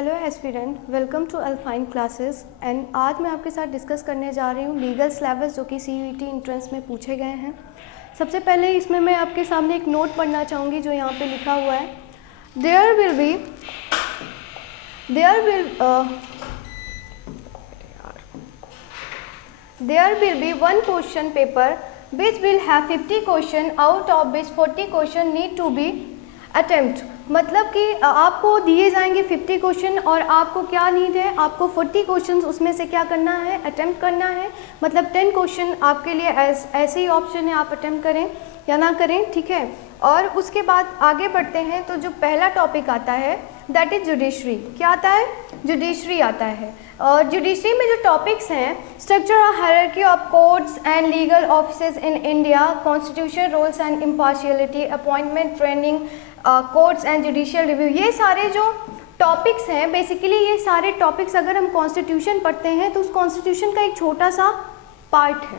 Hello aspirant, welcome to Alfine classes. And आज मैं आपके साथ डिस्कस करने जा रही हूँ लीगल सिलेबस जो कि CUET एंट्रेंस में पूछे गए हैं। सबसे पहले इसमें मैं आपके सामने एक नोट पढ़ना चाहूँगी जो यहाँ पे लिखा हुआ है। There will be one question paper which will have 50 question out of which 40 question need to be attempt. मतलब कि आपको दिए जाएंगे 50 क्वेश्चन और आपको क्या नीड है, आपको 40 क्वेश्चन उसमें से क्या करना है, अटेम्प्ट करना है। मतलब 10 क्वेश्चन आपके लिए ऐसे ही ऑप्शन है, आप अटेम्प्ट करें या ना करें, ठीक है। और उसके बाद आगे बढ़ते हैं तो जो पहला टॉपिक आता है दैट इज जुडिशरी। क्या आता है? जुडिशरी आता है। और जुडिशरी में जो टॉपिक्स हैं, स्ट्रक्चर और hierarchy of courts and legal offices in India, constitution, roles and impartiality, appointment, training, courts and judicial review, ये सारे जो टॉपिक्स हैं बेसिकली ये सारे टॉपिक्स अगर हम कॉन्स्टिट्यूशन पढ़ते हैं तो उस कॉन्स्टिट्यूशन का एक छोटा सा पार्ट है,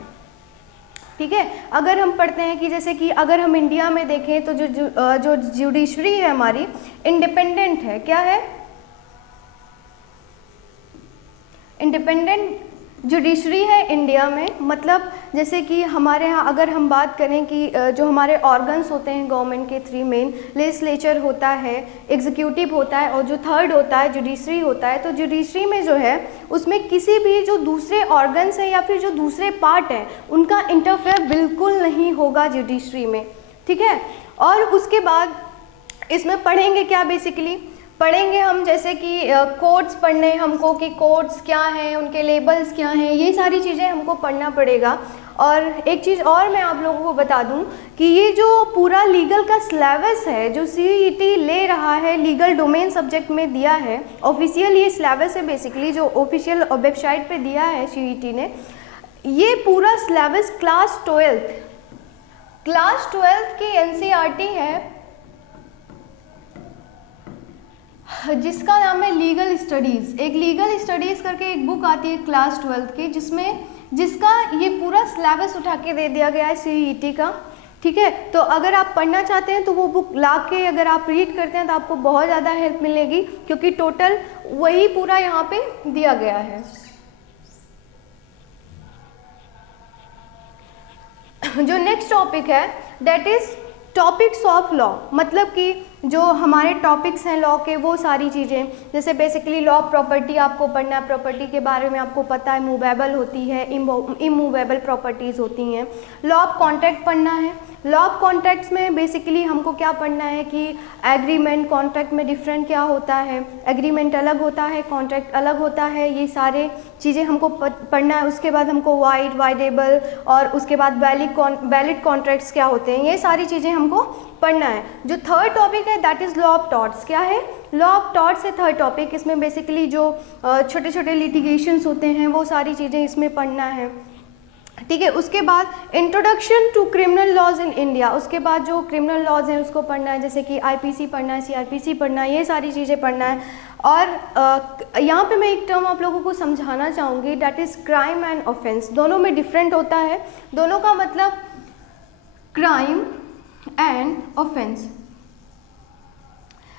ठीक है। अगर हम पढ़ते हैं कि जैसे कि अगर हम इंडिया में देखें तो जो जुडिशरी है हमारी इंडिपेंडेंट है। क्या है? इंडिपेंडेंट जुडिशरी है इंडिया में। मतलब जैसे कि हमारे यहाँ अगर हम बात करें कि जो हमारे ऑर्गन्स होते हैं गवर्नमेंट के 3 मेन, लेजिस्लेचर होता है, एग्जीक्यूटिव होता है और जो थर्ड होता है जुडिशरी होता है। तो जुडिशरी में जो है उसमें किसी भी जो दूसरे ऑर्गन्स हैं या फिर जो दूसरे पार्ट हैं उनका इंटरफेयर बिल्कुल नहीं होगा जुडिशरी में, ठीक है। और उसके बाद इसमें पढ़ेंगे क्या, बेसिकली पढ़ेंगे हम जैसे कि कोर्ट्स पढ़ने हमको कि कोर्ट्स क्या हैं, उनके लेबल्स क्या हैं, ये सारी चीज़ें हमको पढ़ना पड़ेगा। और एक चीज़ और मैं आप लोगों को बता दूं कि ये जो पूरा लीगल का सिलेबस है जो CUET ले रहा है, लीगल डोमेन सब्जेक्ट में दिया है, ऑफिशियल ये सिलेबस है बेसिकली जो ऑफिशियल वेबसाइट पे दिया है CUET ने। ये पूरा सिलेबस क्लास 12th की NCERT है जिसका नाम है लीगल स्टडीज़। एक लीगल स्टडीज़ करके एक बुक आती है क्लास 12th की जिसका ये पूरा सिलेबस उठा के दे दिया गया है CUET का, ठीक है। तो अगर आप पढ़ना चाहते हैं तो वो बुक ला के अगर आप रीड करते हैं तो आपको बहुत ज़्यादा हेल्प मिलेगी क्योंकि टोटल वही पूरा यहाँ पे दिया गया है। जो नेक्स्ट टॉपिक है that is topics of law. मतलब कि जो हमारे टॉपिक्स हैं लॉ के वो सारी चीज़ें, जैसे बेसिकली लॉ ऑफ प्रॉपर्टी आपको पढ़ना है, प्रॉपर्टी के बारे में आपको पता है, मूवेबल होती है, इमूवेबल प्रॉपर्टीज़ होती हैं। लॉ ऑफ कॉन्ट्रैक्ट पढ़ना है। लॉ ऑफ कॉन्ट्रैक्ट्स में बेसिकली हमको क्या पढ़ना है कि एग्रीमेंट कॉन्ट्रैक्ट में डिफरेंट क्या होता है, एग्रीमेंट अलग होता है, कॉन्ट्रैक्ट अलग होता है, ये सारे चीज़ें हमको पढ़ना है। उसके बाद हमको वाइडेबल और उसके बाद वैलिड कॉन्ट्रैक्ट्स क्या होते हैं, ये सारी चीज़ें हमको पढ़ना है। जो थर्ड टॉपिक है that is law of torts. क्या है? लॉ ऑफ टॉर्ट्स है थर्ड टॉपिक। इसमें बेसिकली जो छोटे छोटे लिटिगेशंस होते हैं वो सारी चीज़ें इसमें पढ़ना है, ठीक है। उसके बाद introduction to criminal laws in India. उसके बाद जो क्रिमिनल लॉज हैं उसको पढ़ना है, जैसे कि IPC पढ़ना है, CRPC पढ़ना है, ये सारी चीज़ें पढ़ना है। और यहाँ पे मैं एक टर्म आप लोगों को समझाना चाहूँगी that is crime and offence. दोनों में डिफरेंट होता है, दोनों का मतलब क्राइम एंड ऑफेंस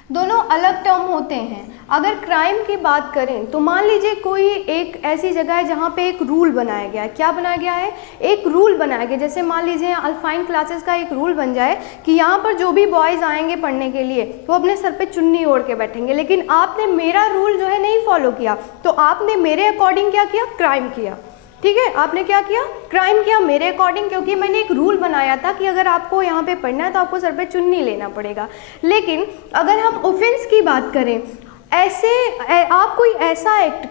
दोनों अलग टर्म होते हैं। अगर क्राइम की बात करें तो मान लीजिए कोई एक ऐसी जगह है जहाँ पे एक रूल बनाया गया है। क्या बनाया गया है? एक रूल बनाया गया। जैसे मान लीजिए अल्फाइन क्लासेस का एक रूल बन जाए कि यहाँ पर जो भी बॉयज़ आएंगे पढ़ने के लिए वो अपने सर पे चुन्नी ओढ़ के बैठेंगे, लेकिन आपने मेरा रूल जो है नहीं फॉलो किया तो आपने मेरे अकॉर्डिंग क्या किया? क्राइम किया, ठीक है। आपने क्या किया? क्राइम किया मेरे अकॉर्डिंग, क्योंकि मैंने एक रूल बनाया था कि अगर आपको यहाँ पे पढ़ना है तो आपको सर पे चुन्नी लेना पड़ेगा। लेकिन अगर हम ऑफेंस की बात करें, आप कोई ऐसा एक्ट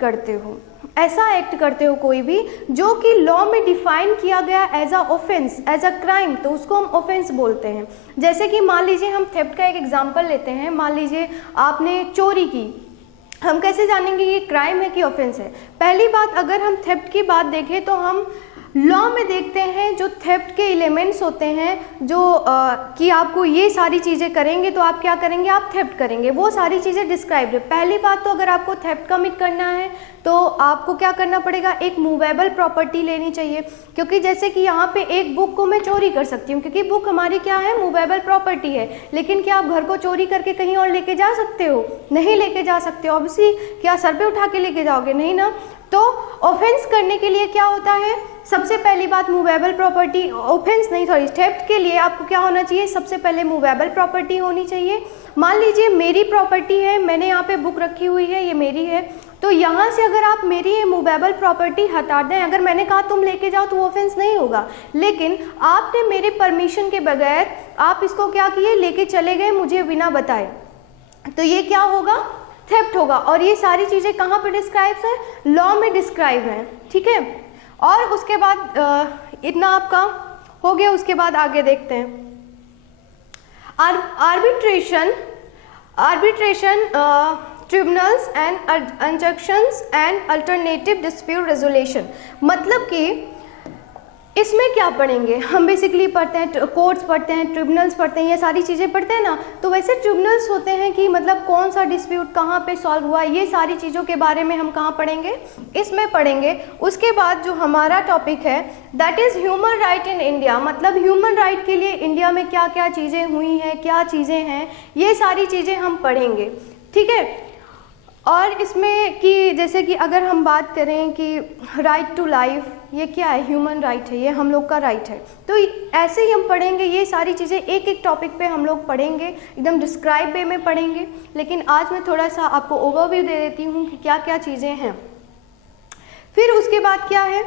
करते हो कोई भी जो कि लॉ में डिफाइन किया गया as a offence, as a crime, तो उसको हम ऑफेंस बोलते हैं। जैसे कि मान लीजिए हम थेफ्ट का एक एग्जाम्पल लेते हैं। मान लीजिए आपने चोरी की, हम कैसे जानेंगे ये क्राइम है कि ऑफेंस है? पहली बात, अगर हम थेफ्ट की बात देखें तो हम लॉ में देखते हैं जो थेफ्ट के एलिमेंट्स होते हैं, जो कि आपको ये सारी चीज़ें करेंगे तो आप क्या करेंगे, आप थेफ्ट करेंगे, वो सारी चीज़ें डिस्क्राइब है। पहली बात तो अगर आपको थेफ्ट कमिट करना है तो आपको क्या करना पड़ेगा, एक मूवेबल प्रॉपर्टी लेनी चाहिए, क्योंकि जैसे कि यहाँ पे एक बुक को मैं चोरी कर सकती हूँ, क्योंकि बुक हमारी क्या है, मूवेबल प्रॉपर्टी है। लेकिन क्या आप घर को चोरी करके कहीं और लेके जा सकते हो, नहीं लेके जा सकते हो ऑब्वियसली। क्या सर पे उठा के लेके जाओगे, नहीं ना। तो ऑफेंस करने के लिए क्या होता है, सबसे पहली बात मूवेबल प्रॉपर्टी, ऑफेंस नहीं सॉरी थेफ्ट के लिए आपको क्या होना चाहिए, सबसे पहले मूवेबल प्रॉपर्टी होनी चाहिए। मान लीजिए मेरी प्रॉपर्टी है, मैंने यहाँ पे बुक रखी हुई है, ये मेरी है, तो यहाँ से अगर आप मेरी ये मूवेबल प्रॉपर्टी हटा दें, अगर मैंने कहा तुम लेके जाओ तो ऑफेंस नहीं होगा। लेकिन आपने मेरे परमिशन के बगैर आप इसको क्या किए, लेके चले गए मुझे बिना बताए, तो ये क्या होगा, थेफ्ट होगा। और ये सारी चीज़ें कहाँ पे डिस्क्राइब है, लॉ में डिस्क्राइब है, ठीक है। और उसके बाद इतना आपका हो गया, उसके बाद आगे देखते हैं arbitration tribunals and injunctions and alternative dispute resolution. मतलब कि इसमें क्या पढ़ेंगे हम, बेसिकली पढ़ते हैं कोर्ट्स पढ़ते हैं, ट्रिब्यूनल्स पढ़ते हैं, ये सारी चीज़ें पढ़ते हैं ना। तो वैसे ट्रिब्यूनल्स होते हैं कि मतलब कौन सा डिस्प्यूट कहाँ पे सॉल्व हुआ, ये सारी चीज़ों के बारे में हम कहाँ पढ़ेंगे, इसमें पढ़ेंगे। उसके बाद जो हमारा टॉपिक है that is human right in India, मतलब ह्यूमन राइट के लिए इंडिया में क्या क्या चीज़ें हुई हैं, क्या चीज़ें हैं, ये सारी चीज़ें हम पढ़ेंगे, ठीक है। और इसमें कि जैसे कि अगर हम बात करें कि राइट टू लाइफ, ये क्या है, ह्यूमन राइट है, ये हम लोग का राइट है। तो ऐसे ही हम पढ़ेंगे ये सारी चीज़ें, एक एक टॉपिक पे हम लोग पढ़ेंगे, एकदम डिस्क्राइब वे में पढ़ेंगे। लेकिन आज मैं थोड़ा सा आपको ओवरव्यू दे देती हूँ कि क्या क्या चीज़ें हैं। फिर उसके बाद क्या है,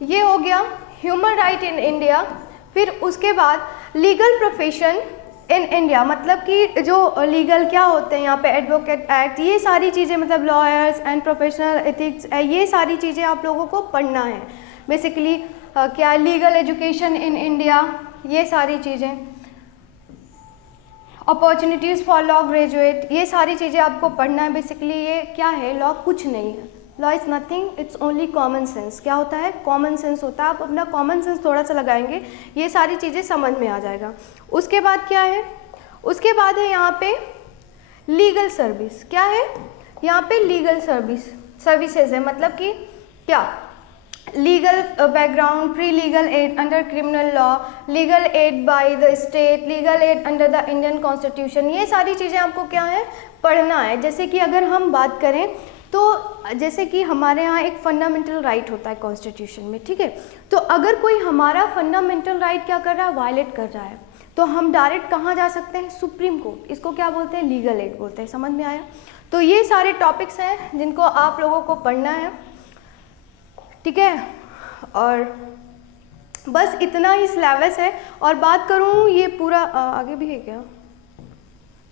ये हो गया ह्यूमन राइट इन इंडिया। फिर उसके बाद लीगल प्रोफेशन इन इंडिया, मतलब कि जो लीगल क्या होते हैं यहाँ पे, एडवोकेट एक्ट, ये सारी चीज़ें, मतलब लॉयर्स एंड प्रोफेशनल एथिक्स, ये सारी चीज़ें आप लोगों को पढ़ना है। बेसिकली क्या लीगल एजुकेशन इन इंडिया, ये सारी चीज़ें, अपॉर्चुनिटीज़ फॉर लॉ ग्रेजुएट, ये सारी चीज़ें आपको पढ़ना है। बेसिकली ये क्या है, लॉ कुछ नहीं है, law is nothing, it's only common sense. क्या होता है, कॉमन सेंस होता है। आप अपना कॉमन सेंस थोड़ा सा लगाएंगे, ये सारी चीज़ें समझ में आ जाएगा। उसके बाद क्या है, उसके बाद है यहाँ पे लीगल सर्विस। क्या है यहाँ पे, लीगल सर्विसेज है, मतलब कि क्या, legal background, pre legal aid under criminal law, legal aid by the state, legal aid under the Indian constitution, ये सारी चीज़ें आपको क्या है, पढ़ना है। जैसे कि अगर हम बात करें तो जैसे कि हमारे यहाँ एक फंडामेंटल राइट होता है कॉन्स्टिट्यूशन में, ठीक है। तो अगर कोई हमारा फंडामेंटल राइट क्या कर रहा है, वायलेट कर रहा है, तो हम डायरेक्ट कहाँ जा सकते हैं, सुप्रीम कोर्ट। इसको क्या बोलते हैं, लीगल एड बोलते हैं। समझ में आया। तो ये सारे टॉपिक्स हैं जिनको आप लोगों को पढ़ना है, ठीक है। और बस इतना ही सिलेबस है। और बात करूँ ये पूरा आगे भी है क्या,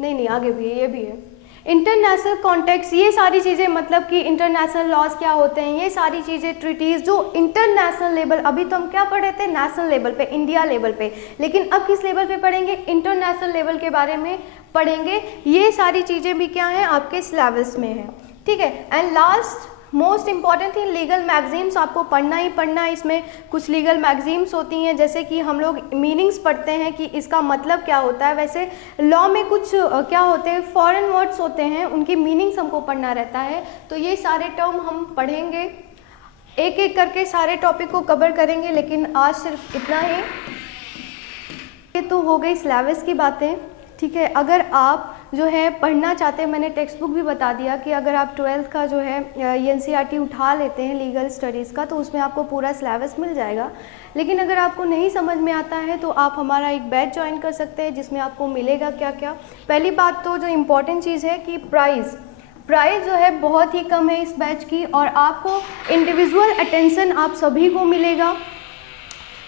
नहीं आगे भी है, ये भी है। इंटरनेशनल कॉन्टेक्स्ट, ये सारी चीज़ें, मतलब कि इंटरनेशनल लॉज क्या होते हैं, ये सारी चीज़ें, ट्रीटीज़ जो इंटरनेशनल लेवल, अभी तो हम क्या पढ़े थे, नेशनल लेवल पे, इंडिया लेवल पे, लेकिन अब किस लेवल पे पढ़ेंगे, इंटरनेशनल लेवल के बारे में पढ़ेंगे। ये सारी चीज़ें भी क्या हैं, आपके सिलेबस में है, ठीक है। And last most important thing, legal magazines आपको पढ़ना ही पढ़ना है। इसमें कुछ लीगल मैगजीन्स होती हैं, जैसे कि हम लोग मीनिंग्स पढ़ते हैं कि इसका मतलब क्या होता है। वैसे लॉ में कुछ क्या होते हैं, फॉरेन वर्ड्स होते हैं, उनकी मीनिंग्स हमको पढ़ना रहता है। तो ये सारे टर्म हम पढ़ेंगे, एक एक करके सारे टॉपिक को कवर करेंगे। लेकिन आज सिर्फ इतना ही, ये तो हो गई सिलेबस की बातें, ठीक है। अगर आप जो है पढ़ना चाहते हैं, मैंने टेक्स्ट बुक भी बता दिया कि अगर आप 12th का जो है NCERT उठा लेते हैं लीगल स्टडीज़ का, तो उसमें आपको पूरा सिलेबस मिल जाएगा। लेकिन अगर आपको नहीं समझ में आता है तो आप हमारा एक बैच ज्वाइन कर सकते हैं, जिसमें आपको मिलेगा क्या क्या। पहली बात तो जो इम्पोर्टेंट चीज़ है कि प्राइस जो है बहुत ही कम है इस बैच की, और आपको इंडिविजुअल अटेंशन आप सभी को मिलेगा।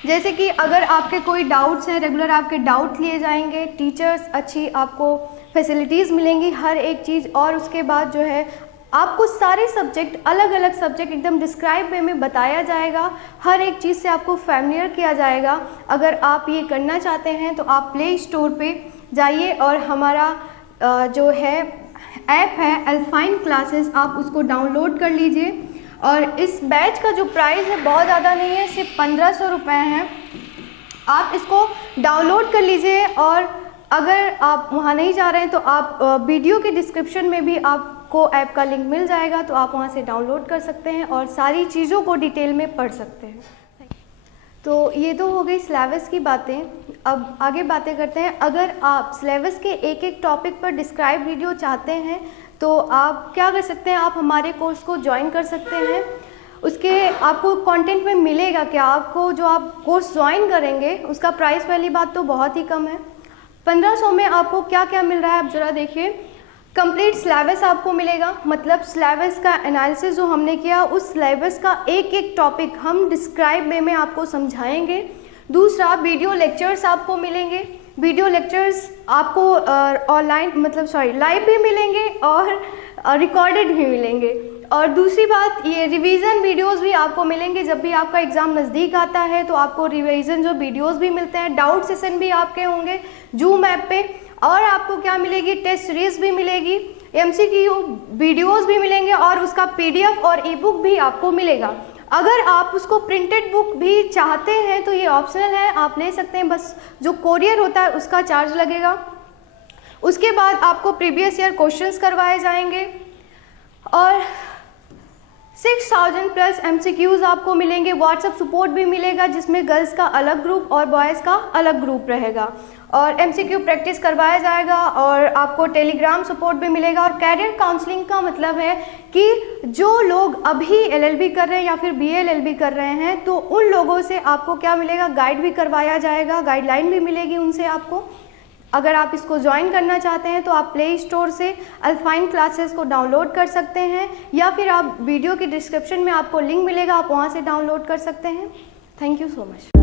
जैसे कि अगर आपके कोई डाउट्स हैं, रेगुलर आपके डाउट लिए जाएंगे, टीचर्स अच्छी आपको फैसिलिटीज़ मिलेंगी, हर एक चीज़। और उसके बाद जो है आपको सारे सब्जेक्ट, अलग अलग सब्जेक्ट एकदम डिस्क्राइब वे में बताया जाएगा, हर एक चीज़ से आपको फैमिलियर किया जाएगा। अगर आप ये करना चाहते हैं तो आप प्ले स्टोर पे जाइए और हमारा जो है ऐप है अल्फाइन क्लासेस, आप उसको डाउनलोड कर लीजिए। और इस बैच का जो प्राइस है बहुत ज़्यादा नहीं है, सिर्फ 1500 रुपये है। आप इसको डाउनलोड कर लीजिए और अगर आप वहाँ नहीं जा रहे हैं तो आप वीडियो के डिस्क्रिप्शन में भी आपको ऐप का लिंक मिल जाएगा, तो आप वहाँ से डाउनलोड कर सकते हैं और सारी चीज़ों को डिटेल में पढ़ सकते हैं। तो ये तो हो गई सिलेबस की बातें। अब आगे बातें करते हैं। अगर आप सिलेबस के एक एक टॉपिक पर डिस्क्राइब वीडियो चाहते हैं तो आप क्या कर सकते हैं, आप हमारे कोर्स को ज्वाइन कर सकते हैं। उसके आपको कंटेंट में मिलेगा क्या, आपको जो आप कोर्स ज्वाइन करेंगे उसका प्राइस पहली बात तो बहुत ही कम है। 1500 में आपको क्या क्या मिल रहा है आप ज़रा देखिए। कंप्लीट सिलेबस आपको मिलेगा, मतलब सिलेबस का एनालिसिस जो हमने किया उस सिलेबस का एक एक टॉपिक हम डिस्क्राइब वे में आपको समझाएंगे। दूसरा, वीडियो लेक्चर्स आपको मिलेंगे। वीडियो लेक्चर्स आपको ऑनलाइन लाइव भी मिलेंगे और रिकॉर्डेड भी मिलेंगे। और दूसरी बात, ये रिवीजन वीडियोस भी आपको मिलेंगे। जब भी आपका एग्ज़ाम नज़दीक आता है तो आपको रिवीजन जो वीडियोस भी मिलते हैं। डाउट सेशन भी आपके होंगे जूम ऐप पे। और आपको क्या मिलेगी, टेस्ट सीरीज भी मिलेगी, MCQ वीडियोस भी मिलेंगे और उसका PDF और ई-बुक भी आपको मिलेगा। अगर आप उसको प्रिंटेड बुक भी चाहते हैं तो ये ऑप्शनल है, आप ले सकते हैं, बस जो कोरियर होता है उसका चार्ज लगेगा। उसके बाद आपको प्रीवियस ईयर क्वेश्चंस करवाए जाएंगे और 6000 प्लस MCQs आपको मिलेंगे। व्हाट्सएप सपोर्ट भी मिलेगा जिसमें गर्ल्स का अलग ग्रुप और बॉयज़ का अलग ग्रुप रहेगा और MCQ प्रैक्टिस करवाया जाएगा और आपको टेलीग्राम सपोर्ट भी मिलेगा। और कैरियर काउंसलिंग का मतलब है कि जो लोग अभी LLB कर रहे हैं या फिर BA LLB कर रहे हैं तो उन लोगों से आपको क्या मिलेगा, गाइड भी करवाया जाएगा, गाइडलाइन भी मिलेगी उनसे आपको। अगर आप इसको ज्वाइन करना चाहते हैं तो आप प्ले स्टोर से अल्फाइन क्लासेस को डाउनलोड कर सकते हैं या फिर आप वीडियो के डिस्क्रिप्शन में आपको लिंक मिलेगा, आप वहाँ से डाउनलोड कर सकते हैं। Thank you so much.